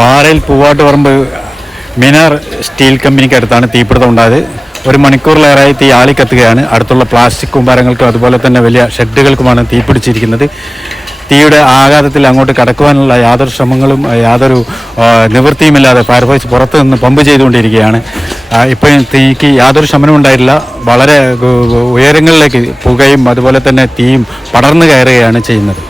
പാറയിൽ പൂവാട്ട് പറമ്പ് മിനാർ സ്റ്റീൽ കമ്പനിക്ക് അടുത്താണ് തീപിടുത്തം ഉണ്ടായത്. ഒരു മണിക്കൂറിലേറെയായി തീ ആളിക്കത്തുകയാണ് അടുത്തുള്ള പ്ലാസ്റ്റിക് കുമ്പാരങ്ങൾക്കും അതുപോലെ തന്നെ വലിയ ഷെഡുകൾക്കുമാണ് തീ പിടിച്ചിരിക്കുന്നത്. തീയുടെ ആഘാതത്തിൽ അങ്ങോട്ട് കടക്കുവാനുള്ള യാതൊരു ശ്രമങ്ങളും യാതൊരു നിവൃത്തിയുമില്ലാതെ ഫയർഫോഴ്സ് പുറത്ത് നിന്ന് പമ്പ് ചെയ്തുകൊണ്ടിരിക്കുകയാണ്. ഇപ്പോഴും തീക്ക് യാതൊരു ശമനവും ഉണ്ടായിട്ടില്ല. വളരെ ഉയരങ്ങളിലേക്ക് പുകയും അതുപോലെ തന്നെ തീയും പടർന്നു കയറുകയാണ് ചെയ്യുന്നത്.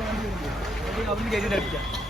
കയറ്റിയിട്ട് അടിക്കാം